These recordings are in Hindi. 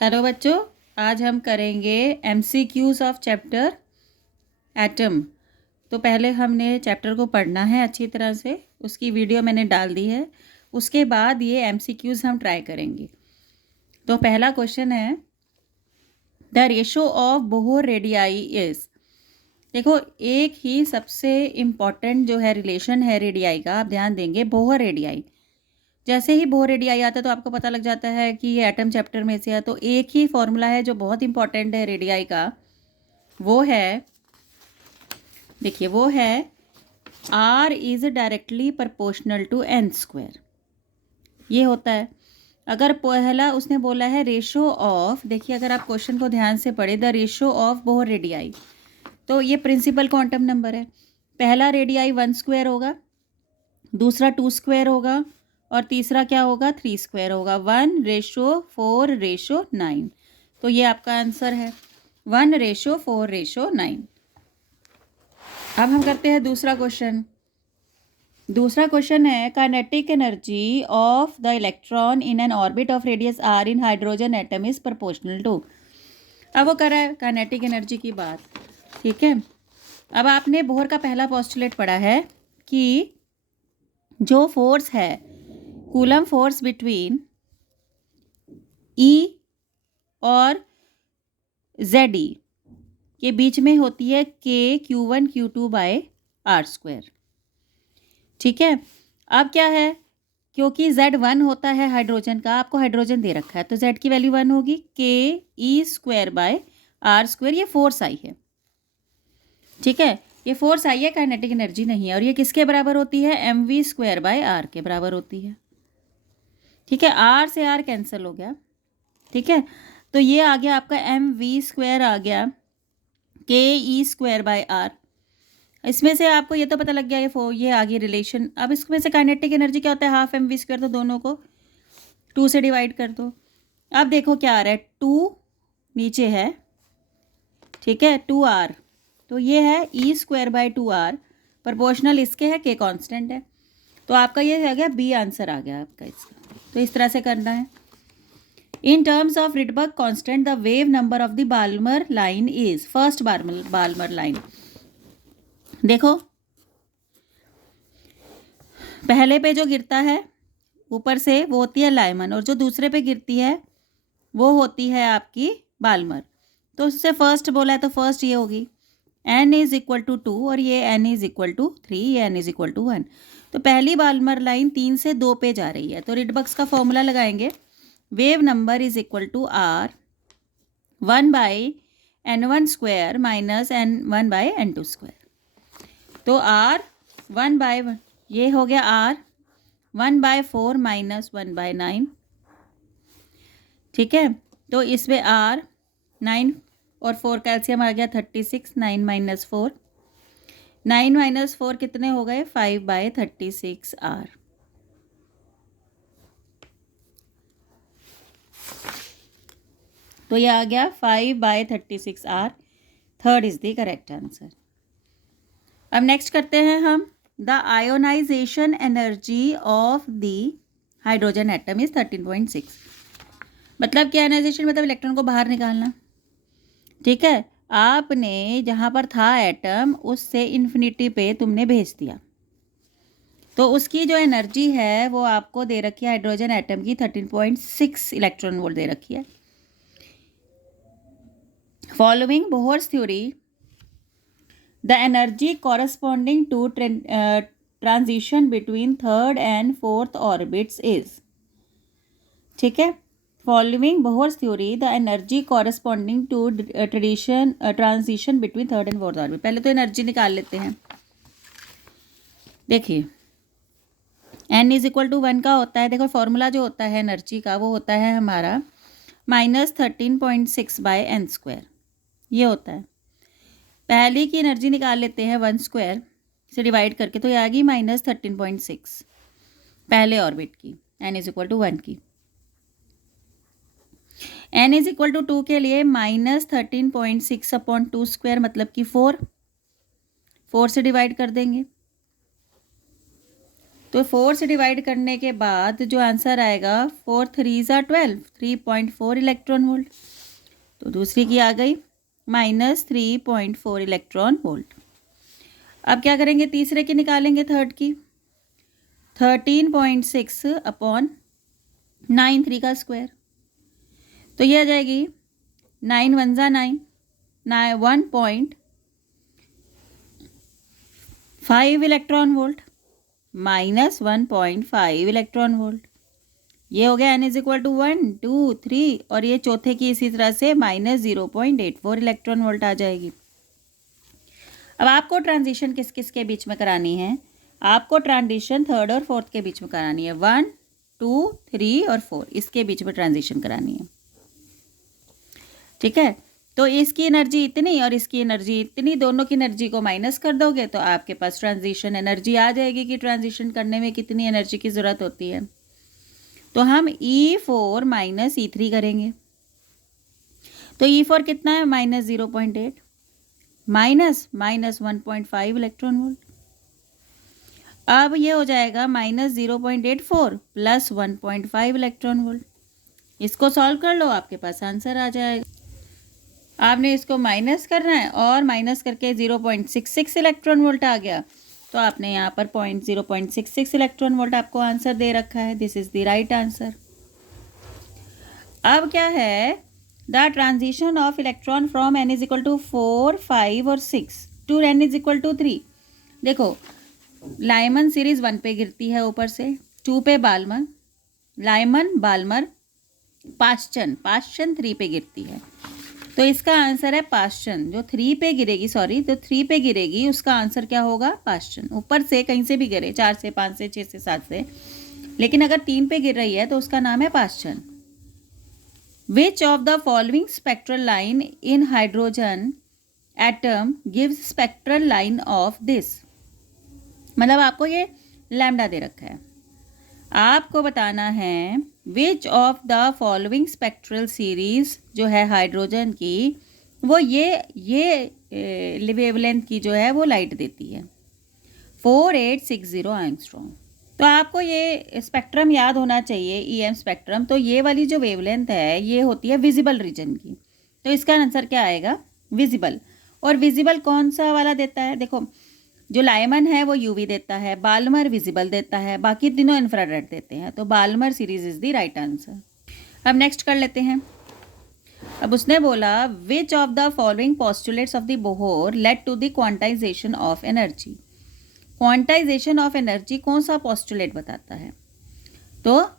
हेलो बच्चों, आज हम करेंगे MCQs ऑफ चैप्टर एटम। तो पहले हमने चैप्टर को पढ़ना है अच्छी तरह से, उसकी वीडियो मैंने डाल दी है। उसके बाद ये MCQs हम ट्राई करेंगे। तो पहला क्वेश्चन है, the ratio of Bohr radii is. देखो, एक ही सबसे इम्पॉर्टेंट जो है रिलेशन है रेडियाई का, आप ध्यान देंगे, बोहर रेडियाई। जैसे ही बोहर रेडियाई आता है तो आपको पता लग जाता है कि ये एटम चैप्टर में से है। तो एक ही फॉर्मूला है जो बहुत इंपॉर्टेंट है रेडियाई का, वो है, देखिए वो है, R is directly proportional to n square. ये होता है। अगर पहला उसने बोला है रेशो ऑफ, देखिए अगर आप क्वेश्चन को ध्यान से पढ़े, the ratio of Bohr radii, तो ये प्रिंसिपल क्वांटम नंबर है। पहला रेडियाई 1 स्क्वायर होगा, दूसरा 2 स्क्वायर होगा, और तीसरा क्या होगा, 3 स्क्वायर होगा। 1:4:9। तो ये आपका आंसर है, 1:4:9। अब हम करते हैं दूसरा क्वेश्चन। दूसरा क्वेश्चन है, kinetic energy of the electron in an orbit of radius r in hydrogen atom is proportional to. अब वो कर रहा है काइनेटिक एनर्जी की बात, ठीक है। अब आपने बोहर का पहला पोस्टुलेट पढ़ा है कि जो फोर्स है, कूलम फोर्स बिटवीन E और ZE के बीच में होती है KQ1Q2/r²। ठीक है। अब क्या है, क्योंकि Z1 होता है हाइड्रोजन का, आपको हाइड्रोजन दे रखा है, तो Z की वैल्यू 1 होगी, KE²/r²। ये फोर्स आई है, ठीक है, ये फोर्स आई है, काइनेटिक एनर्जी नहीं है। और ये किसके बराबर होती है, mv²/r के बराबर होती है। ठीक है, R से R कैंसिल हो गया, ठीक है। तो ये आ गया आपका mv² आ गया KE²/r। इसमें से आपको ये तो पता लग गया, ये आ गई रिलेशन। अब इसमें से काइनेटिक एनर्जी क्या होता है, हाफ mv², तो दोनों को 2 से डिवाइड कर दो। अब देखो क्या आ रहा है, 2 नीचे है, ठीक है, 2r, तो ये है E²/2r, प्रोपोर्शनल इसके है, k कांस्टेंट है। तो आपका ये आ गया बी आंसर आ गया आपका इसका। तो इस तरह से करना है। In terms of Rydberg constant the wave number of the Balmer line is, first Balmer line. देखो, पहले पे जो गिरता है ऊपर से वो होती है लाइमन, और जो दूसरे पे गिरती है वो होती है आपकी बाल्मर। तो उससे फर्स्ट बोला है तो फर्स्ट ये होगी, n इज इक्वल टू 2 और ये n इज इक्वल टू 3, ये n इज इक्वल टू 1। तो पहली बाल्मर लाइन 3 से 2 पे जा रही है, तो रिडबर्ग्स का फॉर्मूला लगाएंगे, wave number is equal to r 1/n1² minus n1/n2²। तो r 1/1, ये हो गया r 1/4 माइनस 1/9, ठीक है। तो इसमें r 9 और 4 कैल्शियम आ गया 36, 9 माइनस 4, 9 माइनस 4 कितने हो गए, 5/36r। तो ये आ गया 5/36r, third is the correct answer. अब नेक्स्ट करते हैं हम, the ionisation energy of the hydrogen atom is 13.6। मतलब क्या आयोनाइजेशन, मतलब इलेक्ट्रॉन को बाहर निकालना, ठीक है। आपने जहाँ पर था एटम, उससे इन्फिनिटी पे तुमने भेज दिया, तो उसकी जो एनर्जी है वो आपको दे रखी है, हाइड्रोजन एटम की 13.6 इलेक्ट्रॉन वोल्ट दे रखी है। Following Bohr's theory the energy corresponding to transition between third and fourth orbits is, ठीक है। Following Bohr's theory the energy corresponding to transition between third and fourth orbit. पहले तो एनर्जी निकाल लेते हैं। देखिए, n इज इक्वल टू 1 का होता है, देखो फॉर्मूला जो होता है एनर्जी का वो होता है हमारा -13.6/n², ये होता है। पहले की एनर्जी निकाल लेते हैं 1² से डिवाइड करके, तो ये आ गई -13.6 पहले ऑर्बिट की, n इज इक्वल टू 1 की। n इज इक्वल टू 2 के लिए -13.6/2² मतलब कि 4 से डिवाइड कर देंगे, तो 4 से डिवाइड करने के बाद जो आंसर आएगा 4 3s are 12, 3.4 इलेक्ट्रॉन वोल्ट। तो दूसरी की आ गई -3.4 इलेक्ट्रॉन वोल्ट। अब क्या करेंगे, तीसरे की निकालेंगे, थर्ड की। 13.6 अपॉन 9, 3 का स्क्वायर, तो ये आ जाएगी 9 1 जा 9, 1.5 electron volt minus 1.5 electron volt. ये हो गया n इज इक्वल टू 1 2 3, और ये चौथे की इसी तरह से -0.84 इलेक्ट्रॉन वोल्ट आ जाएगी। अब आपको ट्रांजिशन किस किस के बीच में करानी है? आपको ट्रांजिशन थर्ड और फोर्थ के बीच में करानी है। 1 2 3 और 4 इसके बीच में ट्रांजिशन करानी है। ठीक है, तो इसकी एनर्जी इतनी और इसकी एनर्जी इतनी, दोनों की एनर्जी को माइनस कर दोगे तो आपके पास ट्रांजिशन एनर्जी आ जाएगी कि ट्रांजिशन करने में कितनी एनर्जी की ज़रूरत होती है। तो हम E4 माइनस E3 करेंगे। तो E4 कितना है? -0.8 माइनस 1.5 इलेक्ट्रॉन वोल्ट। अब ये हो जाएगा -0.84 प्लस 1.5 इलेक्ट्रॉन वोल्ट। इसको सॉल्व कर लो, आपके पास आंसर आ जाएगा। आपने इसको माइनस करना है और माइनस करके 0.66 इलेक्ट्रॉन वोल्ट आ गया। तो आपने यहाँ पर 0.66 इलेक्ट्रॉन वोल्ट आपको आंसर दे रखा है। This is the right answer. अब क्या है, the transition of electron from n is equal to 4 5 और 6 to n is equal to 3। देखो, लाइमन सीरीज 1 पे गिरती है ऊपर से, 2 पे बाल्मर, लाइमन बाल्मर पाश्चन 3 पे गिरती है। तो इसका आंसर है पाश्चन। जो 3 पे गिरेगी, सॉरी, तो 3 पे गिरेगी, उसका आंसर क्या होगा? पाश्चन। ऊपर से कहीं से भी गिरे, 4 से 5 से 6 से 7 से, लेकिन अगर 3 पे गिर रही है तो उसका नाम है पाश्चन। विच of the following spectral line in hydrogen atom gives spectral line of this? मतलब आपको ये लैम्डा दे रखा है, आपको बताना है विच of the following spectral series जो है हाइड्रोजन की, वो ये वेवलेंथ की जो है वो लाइट देती है 4860 एंगस्ट्रॉम। तो आपको ये स्पेक्ट्रम याद होना चाहिए, EM स्पेक्ट्रम। तो ये वाली जो वेवलेंथ है ये होती है विजिबल रीजन की। तो इसका आंसर क्या आएगा? विजिबल। और विजिबल कौन सा वाला देता है? देखो, जो लाइमन है वो UV देता है, बाल्मर विजिबल देता है, बाकी तीनों इंफ्रारेड देते हैं। तो Balmer series is the right answer. अब नेक्स्ट कर लेते हैं। अब उसने बोला which of the following postulates of the Bohr led to the quantisation of energy? Quantisation of energy कौन सा पोस्टुलेट बताता है? तो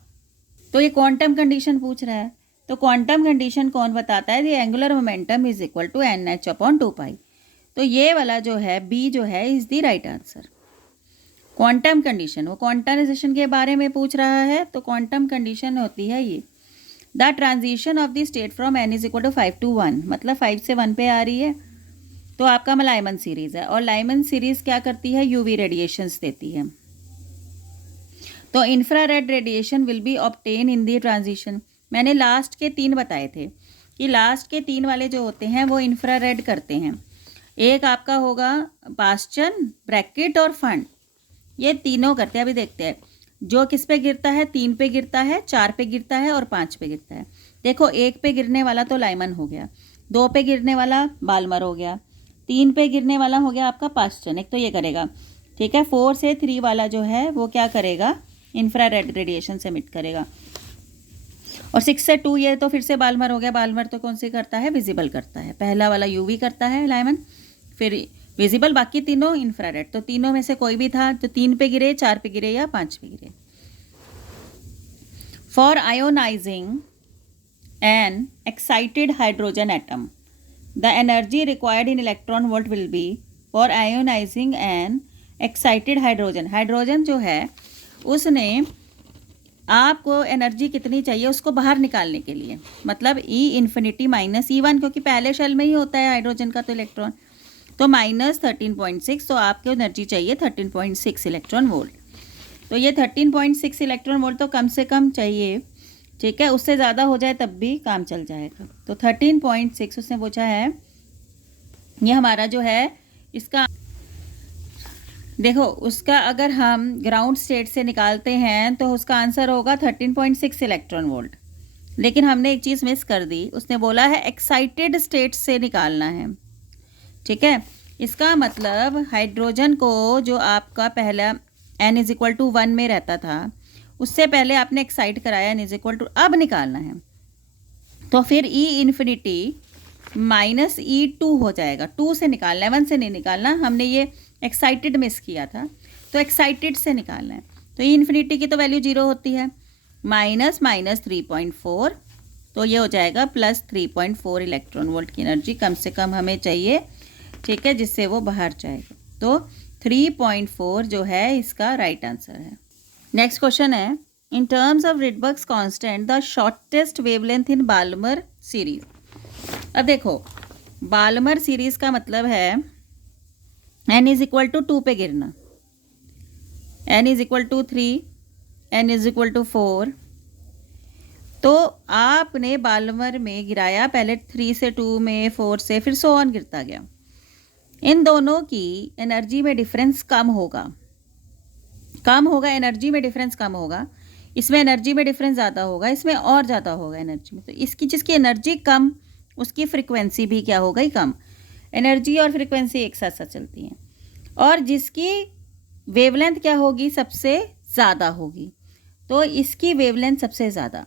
ये क्वांटम कंडीशन पूछ रहा है। तो क्वांटम कंडीशन कौन बताता है? The angular momentum is equal to NH/2π। तो ये वाला जो है बी जो है is the right answer. Quantum condition, वो क्वांटाइजेशन के बारे में पूछ रहा है। तो क्वांटम कंडीशन होती है ये, the transition of the state from n is equal to 5 to 1, मतलब 5 से 1 पे आ रही है। तो आपका लाइमन सीरीज है, और लाइमन सीरीज क्या करती है? UV रेडिएशंस देती है। तो infrared radiation will be obtain in the transition. मैंने लास्ट के 3 बताए थे कि लास्ट के 3 वाले जो होते हैं वो इंफ्रारेड करते हैं। एक आपका होगा पाश्चन, ब्रैकेट और फंड, ये तीनों करते हैं। अभी देखते हैं जो किस पे गिरता है। 3 पे गिरता है, 4 पे गिरता है और 5 पे गिरता है। देखो, 1 पे गिरने वाला तो लाइमन हो गया, 2 पे गिरने वाला बाल्मर हो गया, 3 पे गिरने वाला हो गया आपका पाश्चन। एक तो ये करेगा, ठीक है। 4 से 3 वाला जो है वो क्या करेगा? इंफ्रारेड रेडिएशन से एमिट करेगा। और 6 से 2 ये तो फिर से बाल्मर हो गया। बाल्मर तो कौन सी करता है? विजिबल करता है। पहला वाला UV करता है लाइमन, फिर विजिबल, बाकी तीनों इंफ्रारेड। तो तीनों में से कोई भी था, तो 3 पे गिरे, 4 पे गिरे या 5 पे गिरे। For ionising an excited hydrogen atom the energy required in electron volt will be, for ionising an excited hydrogen, hydrogen जो है उसने आपको एनर्जी कितनी चाहिए उसको बाहर निकालने के लिए, मतलब E∞ माइनस E1, क्योंकि पहले शेल में ही होता है हाइड्रोजन का तो इलेक्ट्रॉन, तो -13.6। तो आपको एनर्जी चाहिए 13.6 इलेक्ट्रॉन वोल्ट। तो ये 13.6 इलेक्ट्रॉन वोल्ट तो कम से कम चाहिए, ठीक है। उससे ज़्यादा हो जाए तब भी काम चल जाएगा। तो 13.6 उसने पूछा है। ये हमारा जो है इसका देखो उसका अगर हम ग्राउंड स्टेट से निकालते हैं तो उसका आंसर होगा 13.6 इलेक्ट्रॉन वोल्ट। लेकिन हमने एक चीज़ मिस कर दी, उसने बोला है एक्साइटेड स्टेट से निकालना है। ठीक है, इसका मतलब हाइड्रोजन को जो आपका पहला n=1 में रहता था, उससे पहले आपने एक्साइट कराया n=, अब निकालना है। तो फिर E इन्फिनिटी -E2 हो जाएगा। 2 से निकालना है, 1 से नहीं निकालना। हमने ये एक्साइटेड मिस किया था, तो एक्साइटेड से निकालना है। तो E इन्फिनिटी की तो वैल्यू 0 होती है, माइनस 3.4, तो ये हो जाएगा +3.4 इलेक्ट्रॉन वोल्ट की एनर्जी कम से कम हमें चाहिए। ठीक है, जिससे वो बाहर जाएगा। तो 3.4 जो है इसका राइट आंसर है। नेक्स्ट क्वेश्चन है, in terms of Rydberg's constant the shortest wavelength in Balmer series. अब देखो बाल्मर सीरीज का मतलब है n=2 पे गिरना, n=3, n=4। तो आपने बाल्मर में गिराया, पहले 3 से 2 में, 4 से, फिर सो ऑन गिरता गया। इन दोनों की एनर्जी में डिफरेंस कम होगा, एनर्जी में डिफरेंस कम होगा। इसमें एनर्जी में डिफरेंस ज़्यादा होगा, इसमें और ज़्यादा होगा एनर्जी में। तो इसकी जिसकी एनर्जी कम, उसकी फ्रिक्वेंसी भी क्या हो गई, कम। एनर्जी और फ्रिक्वेंसी एक साथ साथ चलती हैं। और जिसकी वेवलेंथ क्या होगी, सबसे ज़्यादा होगी, तो इसकी वेवलेंथ सबसे ज़्यादा।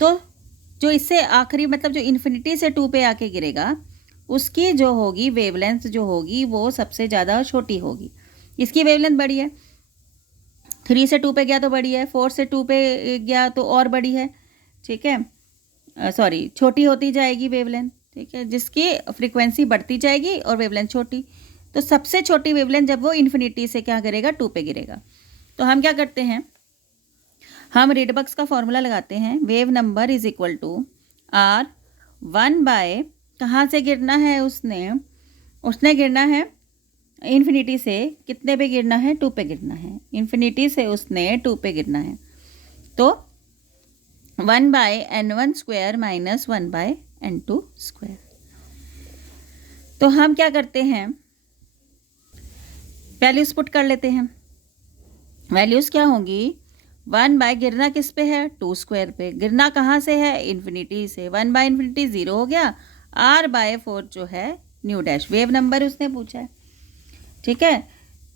तो जो इससे आखिरी मतलब जो इन्फिनिटी से 2 पे आके गिरेगा, उसकी जो होगी वेवलेंथ जो होगी वो सबसे ज़्यादा छोटी होगी। इसकी वेवलेंथ बड़ी है, 3 से 2 पे गया तो बड़ी है, 4 से 2 पे गया तो और बड़ी है। ठीक है, सॉरी, छोटी होती जाएगी वेवलेंथ। ठीक है, जिसकी फ्रीक्वेंसी बढ़ती जाएगी और वेवलेंथ छोटी। तो सबसे छोटी वेवलेंथ जब वो इन्फिनिटी से क्या गिरेगा, 2 पे गिरेगा। तो हम क्या करते हैं, हम रिडबर्ग्स का फॉर्मूला लगाते हैं, वेव नंबर R 1/, कहाँ से गिरना है, उसने गिरना है इन्फिनिटी से, कितने पे गिरना है, 2 पे गिरना है। इन्फिनिटी से उसने 2 पे गिरना है, तो 1/n1² - 1/n2²। तो हम क्या करते हैं, वैल्यूज़ पुट कर लेते हैं। वैल्यूज़ क्या होंगी, 1/, गिरना किस पे है, 2² पे। गिरना कहाँ से है, इन्फिनिटी से। 1/∞ 0 हो गया। R/4 जो है न्यू डैश, वेव नंबर उसने पूछा है। ठीक है,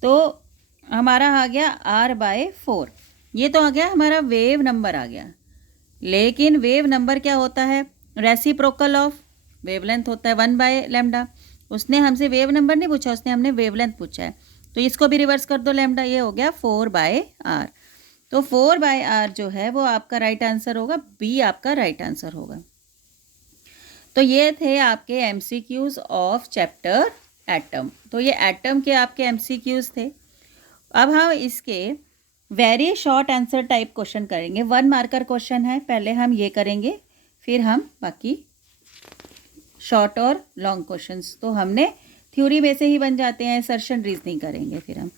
तो हमारा आ गया R/4। ये तो आ गया हमारा वेव नंबर आ गया। लेकिन वेव नंबर क्या होता है, रेसिप्रोकल ऑफ वेवलेंथ होता है 1/λ। उसने हमसे वेव नंबर नहीं पूछा, उसने हमने वेवलेंथ पूछा है। तो इसको भी रिवर्स कर दो लैम्डा, ये हो गया 4/r। तो 4/r जो है वो आपका राइट आंसर होगा, बी आपका राइट आंसर होगा। तो ये थे आपके MCQs ऑफ चैप्टर एटम। तो ये एटम के आपके MCQs थे। अब हम इसके very short answer type question करेंगे। 1 मार्कर क्वेश्चन है, पहले हम ये करेंगे, फिर हम बाकी शॉर्ट और लॉन्ग क्वेश्चंस तो हमने थ्योरी में से ही बन जाते हैं, असर्शन रीजनिंग करेंगे फिर हम।